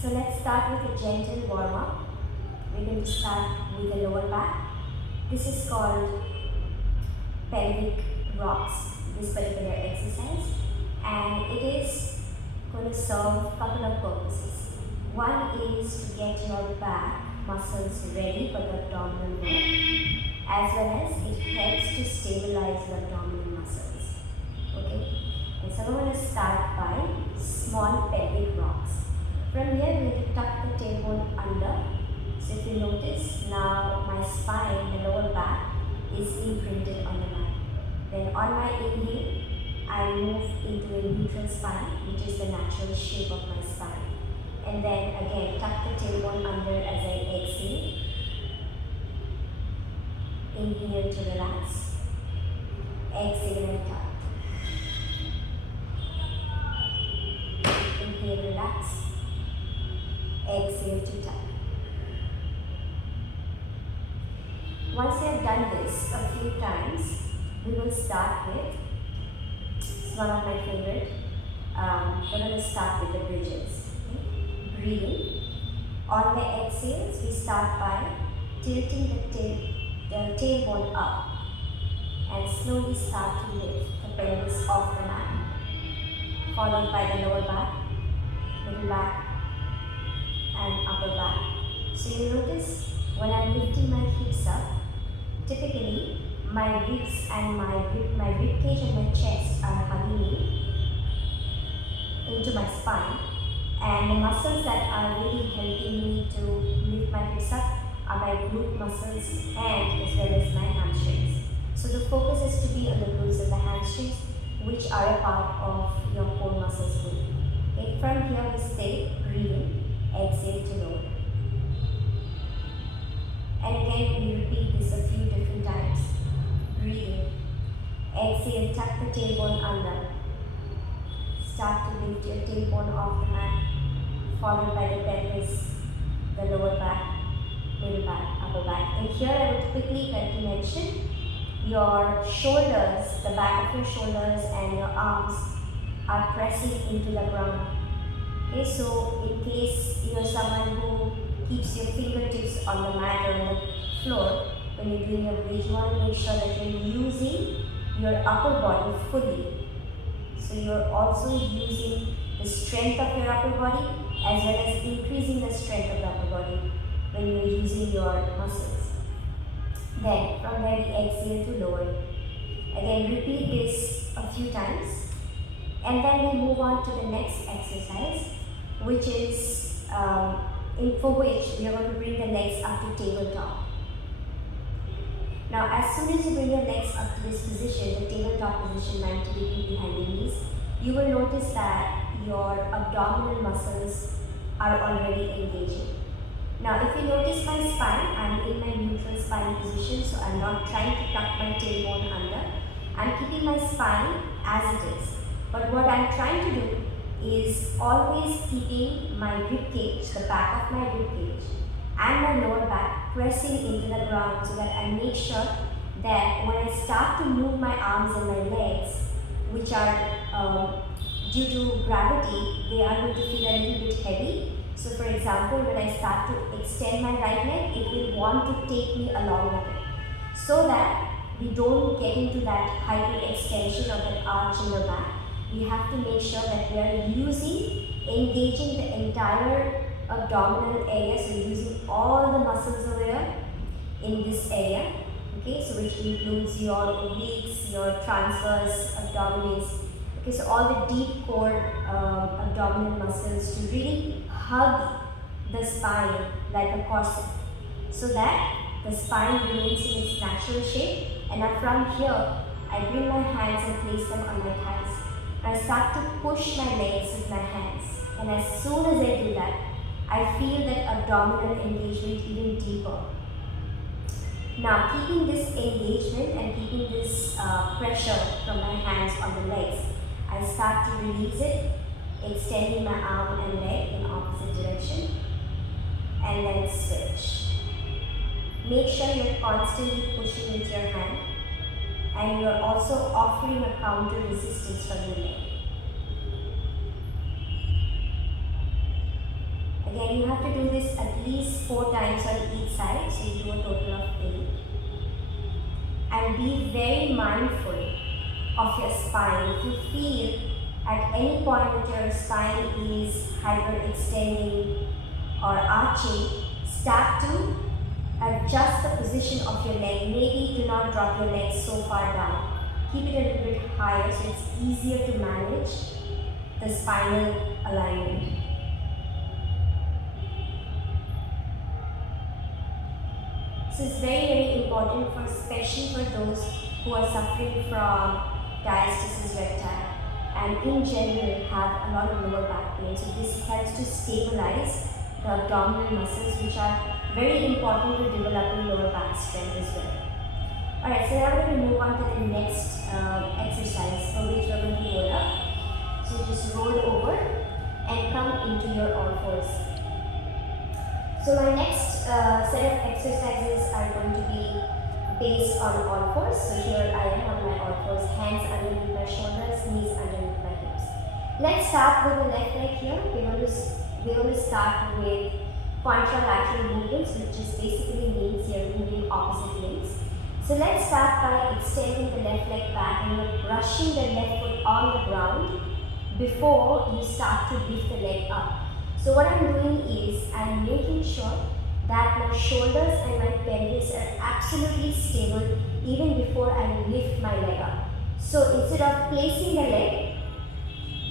So let's start with a gentle warm up. We're going to start with the lower back. This is called Pelvic Rocks, this particular exercise, and it is going to serve a couple of purposes. One is to get your back muscles ready for the abdominal work, as well as it helps to stabilize the abdominal muscles. Okay, and so we're going to start by small pelvic rocks. From here, we're going to tuck the tailbone under. So if you notice, now my spine, the lower back, is imprinted on the mat. Then on my inhale, I move into a neutral spine, which is the natural shape of my spine. And then again, tuck the tailbone under as I exhale. Inhale to relax. Exhale and tuck. Inhale, relax. Exhale to tuck. Once you have done this a few times, we will start with, it's one of my favorite, we're going to start with the bridges. Okay? Breathing. On the exhales, we start by tilting the tailbone up and slowly start to lift the pelvis off the mat, followed by the lower back, middle back, and upper back. So you notice when I'm lifting my hips up, typically my ribs and my rib cage and my chest are hugging me into my spine, and the muscles that are really helping me to lift my hips up are my glute muscles and as well as my hamstrings. So the focus is to be on the glutes and the hamstrings, which are a part of your core muscles too. Okay, from here we stay breathing. Exhale to lower. And again, we repeat this a few different times. Breathing. Exhale, tuck the tailbone under. Start to lift your tailbone off the mat, followed by the pelvis, the lower back, middle back, upper back. And here I would quickly like to mention your shoulders, the back of your shoulders and your arms are pressing into the ground. Okay, so in case you're someone who keeps your fingertips on the mat or on the floor, when you're doing your bridge, you want to make sure that you're using your upper body fully. So you're also using the strength of your upper body as well as increasing the strength of the upper body when you're using your muscles. Then from there we exhale to lower. Again, repeat this a few times. And then we move on to the next exercise, which is for which we are going to bring the legs up to tabletop. Now, as soon as you bring your legs up to this position, the tabletop position 90 degrees behind the knees, you will notice that your abdominal muscles are already engaging. Now, if you notice my spine, I'm in my neutral spine position, so I'm not trying to tuck my tailbone under. I'm keeping my spine as it is. But what I'm trying to do is always keeping my rib cage, the back of my rib cage and my lower back pressing into the ground, so that I make sure that when I start to move my arms and my legs, which are due to gravity, they are going to feel a little bit heavy. So for example, when I start to extend my right leg, it will want to take me along with it, so that we don't get into that hyperextension of that arch in the back. We have to make sure that we are engaging the entire abdominal area, so using all the muscles over here in this area, okay, so which includes your obliques, your transverse abdominis, okay, so all the deep core abdominal muscles to really hug the spine like a corset, so that the spine remains in its natural shape. And now from here, I bring my hands and place them on my thighs. I start to push my legs with my hands, and as soon as I do that, I feel that abdominal engagement even deeper. Now, keeping this engagement and keeping this pressure from my hands on the legs, I start to release it, extending my arm and leg in opposite direction, and then switch. Make sure you're constantly pushing with your hand, and you're also offering a counter resistance from your leg. Again, you have to do this at least 4 times on each side, so you do a total of 8. And be very mindful of your spine. If you feel at any point that your spine is hyperextending or arching, start to adjust the position of your leg. Maybe do not drop your legs so far down. Keep it a little bit higher so it's easier to manage the spinal alignment. So it's very, very important, especially for those who are suffering from diastasis recti and in general have a lot of lower back pain. So this helps to stabilize the abdominal muscles, which are very important to developing lower back strength as well. Alright, so now we're going to move on to the next exercise, for which we're going to roll up. So just roll over and come into your all fours. So my next set of exercises are going to be based on all fours. So here I am on my all fours, hands underneath my shoulders, knees underneath my hips. Let's start with the left leg here. We're going to start with contralateral movements, which just basically means you're moving opposite legs. So let's start by extending the left leg back and you're brushing the left foot on the ground before you start to lift the leg up. So what I'm doing is I'm making sure that my shoulders and my pelvis are absolutely stable even before I lift my leg up. So instead of placing the leg,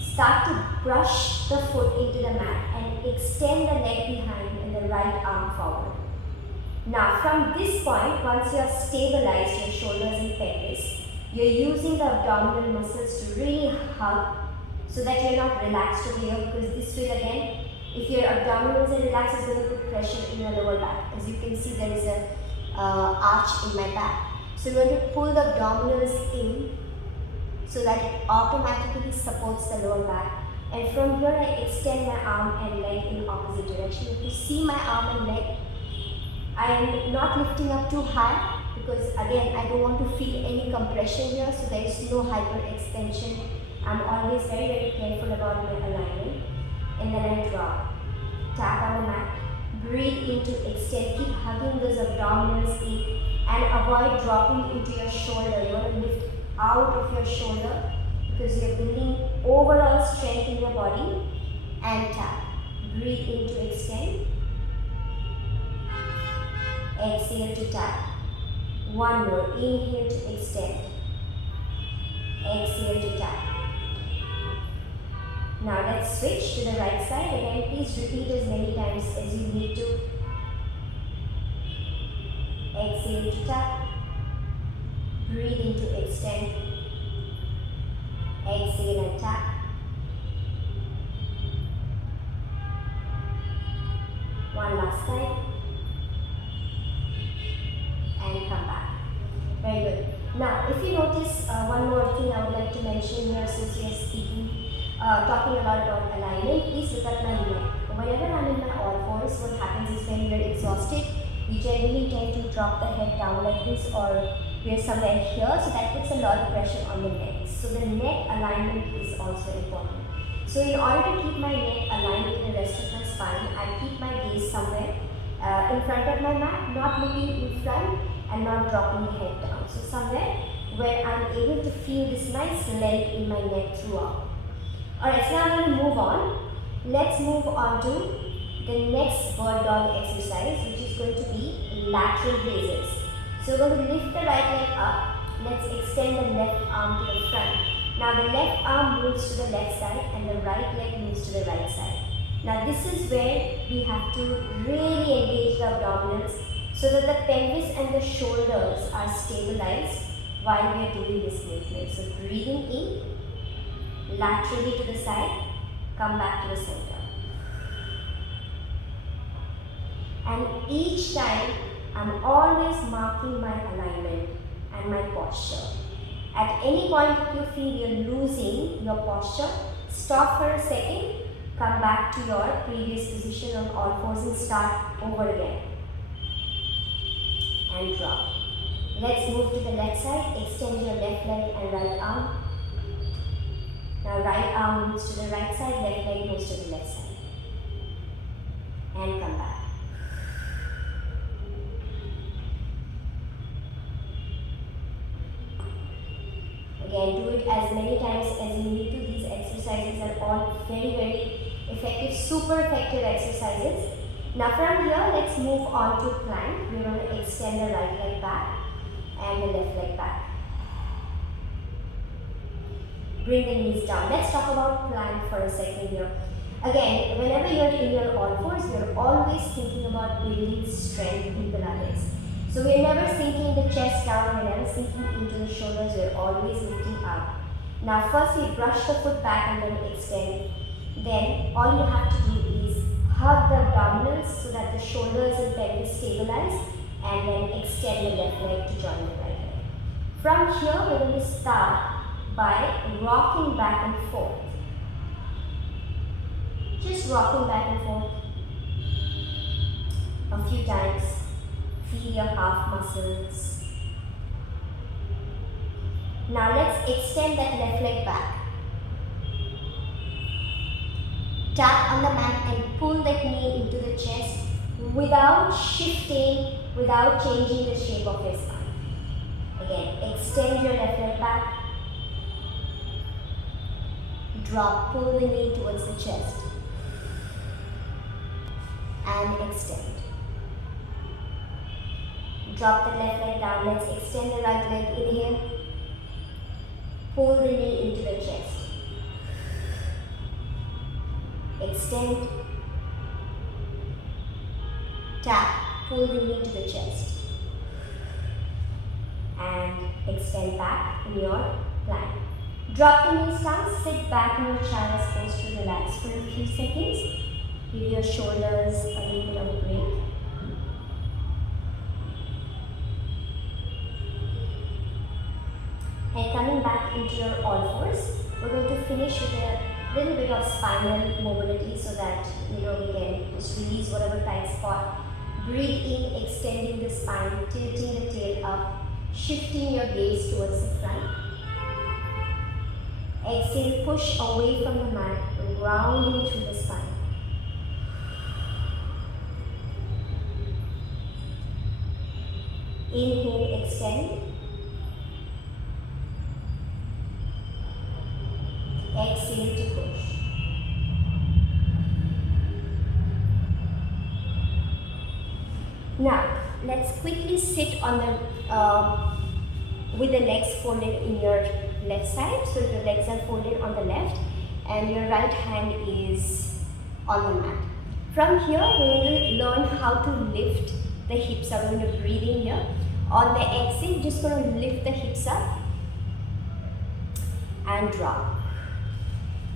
start to brush the foot into the mat and extend the leg behind and the right arm forward. Now from this point, once you have stabilized your shoulders and pelvis, you're using the abdominal muscles to really hug so that you're not relaxed over here, because this will again, if your abdominals are relaxed, it's going to put pressure in your lower back. As you can see, there is a arch in my back. So we're going to pull the abdominals in so that it automatically supports the lower back. And from here, I extend my arm and leg in opposite direction. If you see my arm and leg, I am not lifting up too high because again, I don't want to feel any compression here, so there is no hyperextension. I'm always very, very careful about my alignment. And then I drop, tap on the mat, breathe in to extend, keep hugging those abdominals in and avoid dropping into your shoulder. You want to lift out of your shoulder because you're building overall strength in your body, and tap. Breathe in to extend, exhale to tap. One more, inhale to extend, exhale to tap. Now let's switch to the right side. Again, please repeat as many times as you need to. Exhale to tap. Breathe in to extend. Exhale and tap. One last time. And come back. Very good. Now, if you notice, one more thing I would like to mention here, since we are talking a lot about alignment, please look at my neck. Whenever I'm in my all fours, what happens is when we're exhausted, we generally tend to drop the head down like this, or we're somewhere here, so that puts a lot of pressure on the neck. So the neck alignment is also important. So in order to keep my neck aligned with the rest of my spine, I keep my gaze somewhere in front of my mat, not looking in front and not dropping the head down. So somewhere where I'm able to feel this nice length in my neck throughout. Alright, so now I'm going to move on. Let's move on to the next bird dog exercise, which is going to be lateral raises. So we're going to lift the right leg up. Let's extend the left arm to the front. Now the left arm moves to the left side and the right leg moves to the right side. Now this is where we have to really engage the abdominals so that the pelvis and the shoulders are stabilized while we are doing this movement. So breathing in, laterally to the side, come back to the center. And each time, I'm always marking my alignment and my posture. At any point if you feel you're losing your posture, stop for a second, come back to your previous position on all fours and start over again. And drop. Let's move to the left side, extend your left leg and right arm. Now right arm moves to the right side, left leg moves to the left side. and come back. Again, do it as many times as you need to. These exercises are all very effective, super effective exercises. Now from here, let's move on to plank. We're going to extend the right leg back and the left leg back. Bring the knees down. Let's talk about plank for a second here. Again, whenever you're in your all fours, you're always thinking about building strength in Pilates. So we're never sinking the chest down, we're never sinking into the shoulders, we're always lifting up. Now first we brush the foot back and then extend. Then all you have to do is hug the abdominals so that the shoulders and pelvis stabilize, and then extend the left leg to join the right leg. From here we're going to start by rocking back and forth. Just rocking back and forth a few times. Feel your calf muscles. Now let's extend that left leg back. Tap on the mat and pull that knee into the chest without shifting, without changing the shape of your spine. Again, extend your left leg back. Drop, pull the knee towards the chest. And extend. Drop the left leg down. Let's extend the right leg. Inhale. Pull the knee into the chest. Extend. Tap. Pull the knee to the chest. And extend back in your plank. Drop the knees down. Sit back in your child's pose to relax for a few seconds. Give your shoulders a little bit of a break. And coming back into your all fours, we're going to finish with a little bit of spinal mobility so that we can just release whatever tight spot. Breathe in, extending the spine, tilting the tail up, shifting your gaze towards the front. Exhale, push away from the mat, rounding through the spine. Inhale, extend. Exhale to push. Now, let's quickly sit on the with the legs folded in your left side. So your legs are folded on the left and your right hand is on the mat. From here, we're going to learn how to lift the hips up. We're going to breathe in here. On the exhale, just going to lift the hips up and drop.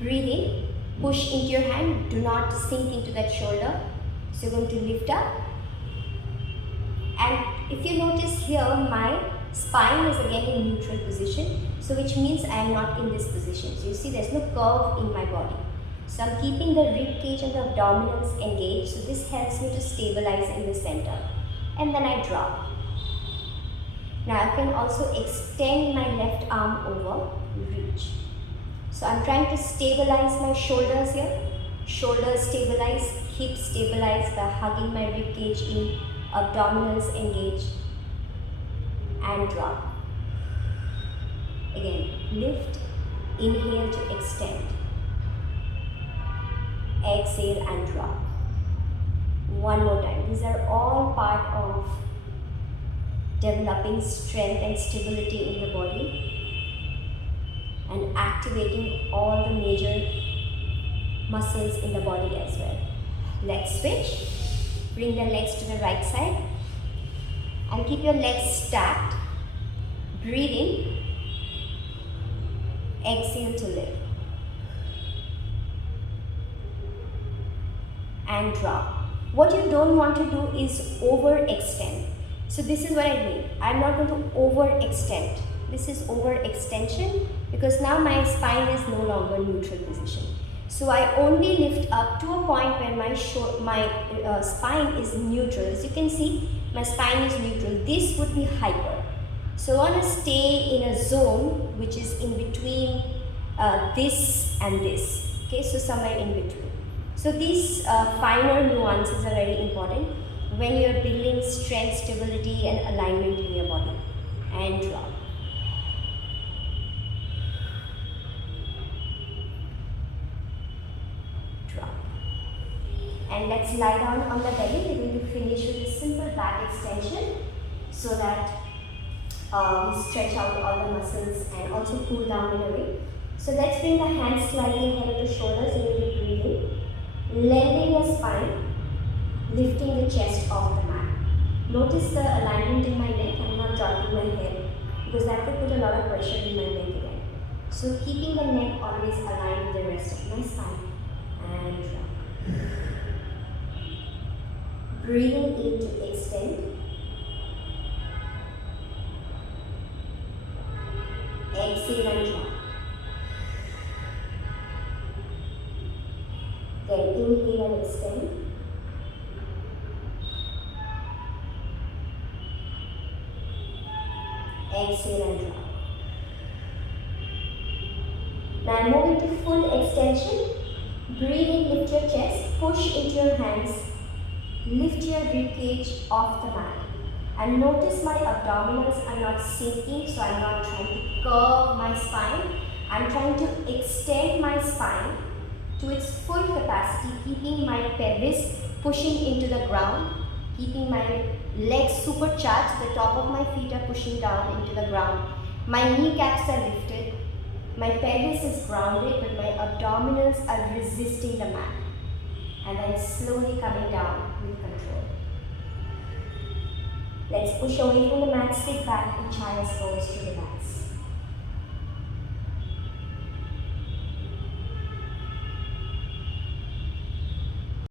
Breathe in, push into your hand, do not sink into that shoulder. So you're going to lift up. And if you notice here, my spine is again in neutral position. So which means I am not in this position. So you see there's no curve in my body. So I'm keeping the rib cage and the abdominals engaged. So this helps me to stabilize in the center. And then I drop. Now I can also extend my left arm over, reach. So I'm trying to stabilize my shoulders here. Shoulders stabilize, hips stabilize by hugging my rib cage in, abdominals engage, and drop. Again, lift, inhale to extend. Exhale and drop. One more time. These are all part of developing strength and stability in the body and activating all the major muscles in the body as well. Let's switch. Bring the legs to the right side and keep your legs stacked. Breathe in. Exhale to lift. And drop. What you don't want to do is overextend. So this is what I mean. I'm not going to overextend. This is overextension because now my spine is no longer neutral position. So I only lift up to a point where my spine is neutral. As you can see, my spine is neutral. This would be hyper. So I want to stay in a zone which is in between this and this. Okay, so somewhere in between. So these finer nuances are very important when you're building strength, stability and alignment in your body. And drop. Drop. And let's lie down on the belly. We're going to finish with a simple back extension so that we stretch out all the muscles and also cool down in a way. So let's bring the hands slightly ahead of the shoulders and we'll be breathing. Lengthening your spine, lifting the chest off the mat. Notice the alignment in my neck. I'm not dropping my head because that could put a lot of pressure in my neck again. So keeping the neck always aligned with the rest of my spine. And drop. Breathing in to extend. Exhale and drop. Then inhale and extend. Exhale and drop. Now move into full extension. Breathe in, lift your chest, push into your hands, lift your ribcage off the mat. And notice my abdominals are not sinking, so I'm not trying to curve my spine. I'm trying to extend my spine to its full capacity, keeping my pelvis pushing into the ground, keeping my legs supercharged. The top of my feet are pushing down into the ground. My kneecaps are lifted. My pelvis is grounded, but my abdominals are resisting the mat. And then slowly coming down with control. Let's push away from the mat, sit back in child's pose to relax.